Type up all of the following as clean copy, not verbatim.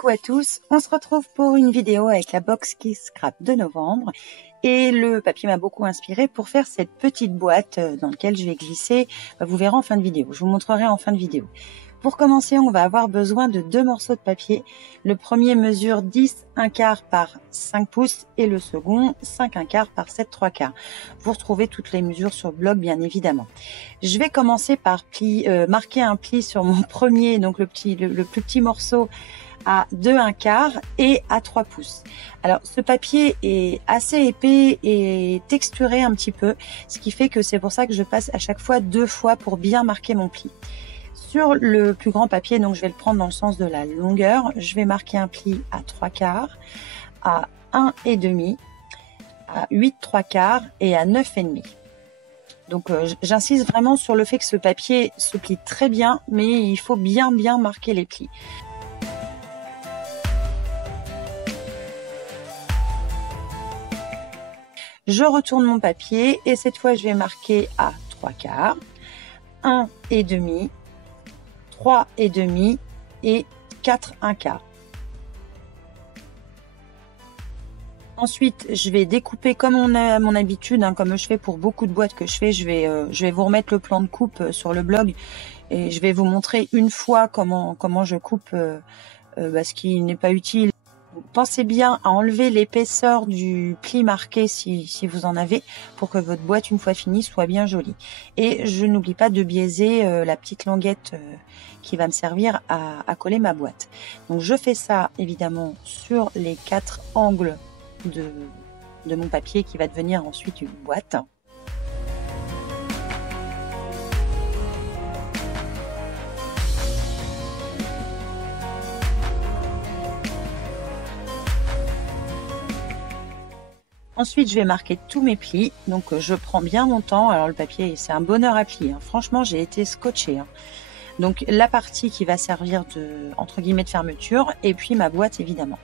Coucou à tous, on se retrouve pour une vidéo avec la box qui scrap de novembre et le papier m'a beaucoup inspiré pour faire cette petite boîte dans laquelle je vais glisser, vous verrez en fin de vidéo, je vous montrerai en fin de vidéo. Pour commencer, on va avoir besoin de deux morceaux de papier. Le premier mesure 10 1/4 par 5 pouces et le second 5 1/4 par 7 3/4. Vous retrouvez toutes les mesures sur le blog bien évidemment. Je vais commencer par marquer un pli sur mon premier, donc le plus petit morceau à 2 1/4 et à 3 pouces. Alors ce papier est assez épais et texturé un petit peu, ce qui fait que c'est pour ça que je passe à chaque fois 2 fois pour bien marquer mon pli. Sur le plus grand papier, donc je vais le prendre dans le sens de la longueur, je vais marquer un pli à 3/4, à 1,5, à 8 3/4 et à 9,5. Donc j'insiste vraiment sur le fait que ce papier se plie très bien, mais il faut bien marquer les plis. Je retourne mon papier et cette fois je vais marquer à 3/4, 1,5, 3,5 et 4 1/4. Ensuite, je vais découper comme on a à mon habitude, comme je fais pour beaucoup de boîtes que je fais. Je vais vous remettre le plan de coupe sur le blog et je vais vous montrer une fois comment je coupe ce qui n'est pas utile. Pensez bien à enlever l'épaisseur du pli marqué si vous en avez pour que votre boîte une fois finie soit bien jolie. Et je n'oublie pas de biaiser la petite languette qui va me servir à coller ma boîte. Donc je fais ça évidemment sur les 4 angles de mon papier qui va devenir ensuite une boîte. Ensuite, je vais marquer tous mes plis. Donc, je prends bien mon temps. Alors, le papier, c'est un bonheur à plier. Franchement, j'ai été scotchée. Donc, la partie qui va servir entre guillemets de fermeture et puis ma boîte, évidemment.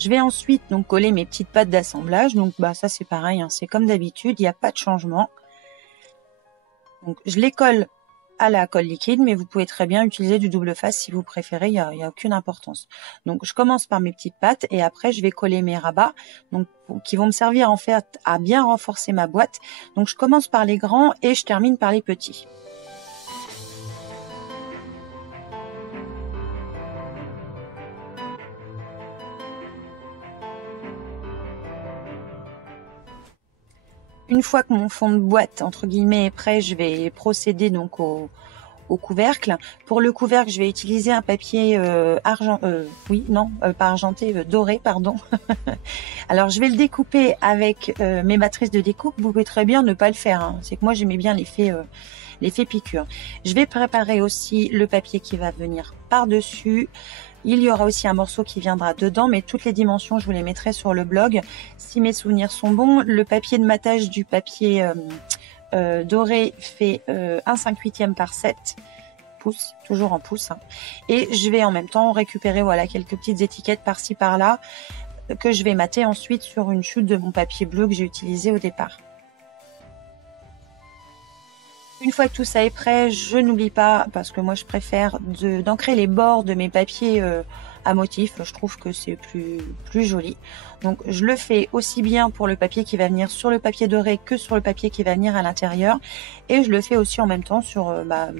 Je vais ensuite donc coller mes petites pattes d'assemblage. Donc ça c'est pareil, c'est comme d'habitude, il n'y a pas de changement. Donc je les colle à la colle liquide, mais vous pouvez très bien utiliser du double face si vous préférez, il n'y a aucune importance. Donc je commence par mes petites pattes et après je vais coller mes rabats, donc qui vont me servir en fait à bien renforcer ma boîte. Donc je commence par les grands et je termine par les petits. Une fois que mon fond de boîte, entre guillemets, est prêt, je vais procéder donc au couvercle. Pour le couvercle, je vais utiliser un papier doré, pardon. Alors, je vais le découper avec mes matrices de découpe. Vous pouvez très bien ne pas le faire. C'est que moi, j'aimais bien l'effet piqûre. Je vais préparer aussi le papier qui va venir par-dessus. Il y aura aussi un morceau qui viendra dedans, mais toutes les dimensions, je vous les mettrai sur le blog. Si mes souvenirs sont bons, le papier de matage du papier doré fait 1/58 par 7 pouces, toujours en pouces. Et je vais en même temps récupérer quelques petites étiquettes par-ci par-là que je vais mater ensuite sur une chute de mon papier bleu que j'ai utilisé au départ. Une fois que tout ça est prêt, je n'oublie pas, parce que moi je préfère d'ancrer les bords de mes papiers à motif. Je trouve que c'est plus joli. Donc je le fais aussi bien pour le papier qui va venir sur le papier doré que sur le papier qui va venir à l'intérieur. Et je le fais aussi en même temps sur la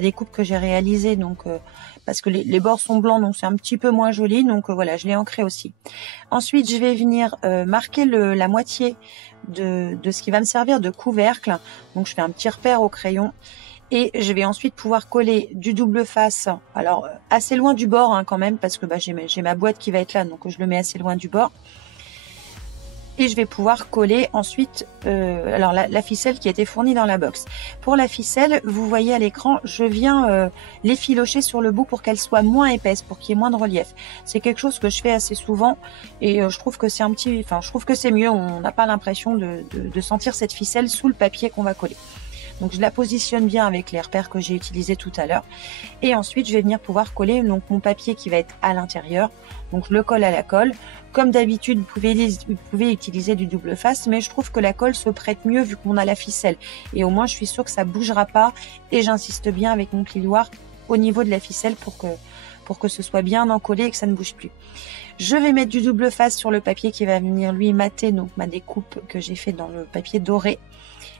découpe que j'ai réalisée. Donc parce que les bords sont blancs, donc c'est un petit peu moins joli. Donc voilà, je l'ai ancré aussi. Ensuite, je vais venir marquer la moitié de ce qui va me servir de couvercle. Donc je fais un petit repère au crayon et je vais ensuite pouvoir coller du double face, alors assez loin du bord quand même, parce que j'ai ma boîte qui va être là, donc je le mets assez loin du bord. Et je vais pouvoir coller ensuite la ficelle qui a été fournie dans la box. Pour la ficelle, vous voyez à l'écran, je viens l'effilocher sur le bout pour qu'elle soit moins épaisse, pour qu'il y ait moins de relief. C'est quelque chose que je fais assez souvent et je trouve que c'est je trouve que c'est mieux. On n'a pas l'impression de sentir cette ficelle sous le papier qu'on va coller. Donc je la positionne bien avec les repères que j'ai utilisés tout à l'heure. Et ensuite je vais venir pouvoir coller donc mon papier qui va être à l'intérieur. Donc le colle à la colle. Comme d'habitude, vous pouvez utiliser du double face, mais je trouve que la colle se prête mieux vu qu'on a la ficelle. Et au moins je suis sûre que ça bougera pas. Et j'insiste bien avec mon plioir au niveau de la ficelle pour que ce soit bien encollé et que ça ne bouge plus. Je vais mettre du double face sur le papier qui va venir lui mater donc ma découpe que j'ai fait dans le papier doré.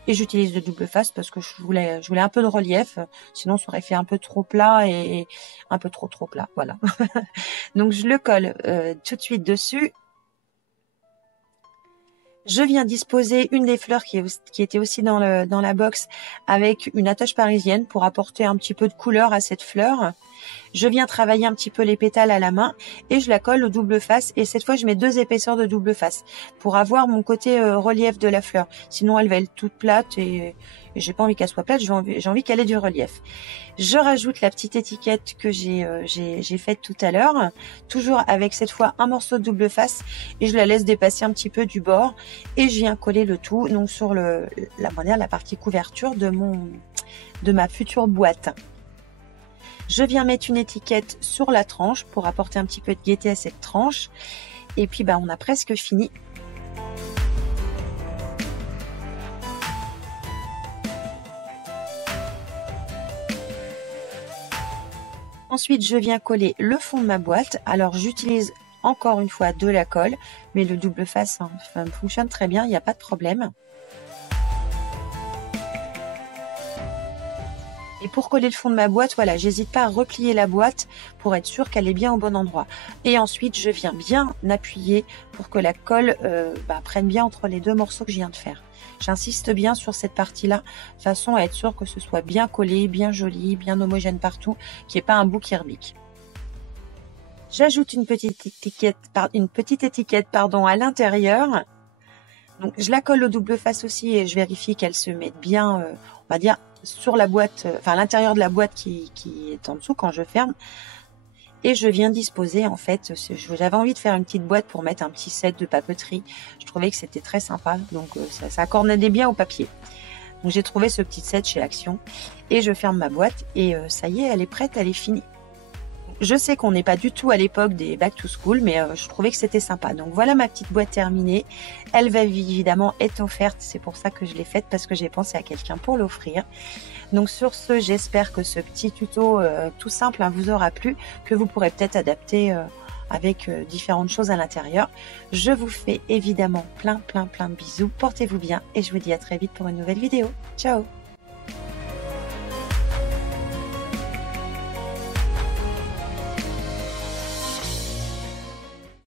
Et j'utilise le double face parce que je voulais un peu de relief. Sinon, ça aurait fait un peu trop plat et un peu trop plat. Voilà. Donc, je le colle tout de suite dessus. Je viens disposer une des fleurs qui était aussi dans la box avec une attache parisienne pour apporter un petit peu de couleur à cette fleur. Je viens travailler un petit peu les pétales à la main et je la colle au double face. Et cette fois, je mets 2 épaisseurs de double face pour avoir mon côté relief de la fleur. Sinon, elle va être toute plate et j'ai pas envie qu'elle soit plate, j'ai envie qu'elle ait du relief. Je rajoute la petite étiquette que j'ai faite tout à l'heure, toujours avec cette fois un morceau de double face et je la laisse dépasser un petit peu du bord et je viens coller le tout donc sur la partie couverture de ma future boîte. Je viens mettre une étiquette sur la tranche pour apporter un petit peu de gaieté à cette tranche. Et puis, on a presque fini. Ensuite, je viens coller le fond de ma boîte. Alors, j'utilise encore une fois de la colle, mais le double face fonctionne très bien, il n'y a pas de problème. Et pour coller le fond de ma boîte, voilà, j'hésite pas à replier la boîte pour être sûre qu'elle est bien au bon endroit. Et ensuite, je viens bien appuyer pour que la colle prenne bien entre les 2 morceaux que je viens de faire. J'insiste bien sur cette partie-là, de façon à être sûre que ce soit bien collé, bien joli, bien homogène partout, qu'il n'y ait pas un bout qui rebique. J'ajoute une petite étiquette à l'intérieur. Donc, je la colle au double face aussi et je vérifie qu'elle se mette bien, on va dire, sur la boîte, à l'intérieur de la boîte qui est en dessous quand je ferme. Et je viens disposer, en fait, j'avais envie de faire une petite boîte pour mettre un petit set de papeterie. Je trouvais que c'était très sympa, donc ça coordonnait bien au papier. Donc j'ai trouvé ce petit set chez Action et je ferme ma boîte et ça y est, elle est prête, elle est finie. Je sais qu'on n'est pas du tout à l'époque des back to school, mais je trouvais que c'était sympa. Donc voilà ma petite boîte terminée. Elle va évidemment être offerte. C'est pour ça que je l'ai faite, parce que j'ai pensé à quelqu'un pour l'offrir. Donc sur ce, j'espère que ce petit tuto tout simple vous aura plu, que vous pourrez peut-être adapter avec différentes choses à l'intérieur. Je vous fais évidemment plein de bisous. Portez-vous bien et je vous dis à très vite pour une nouvelle vidéo. Ciao!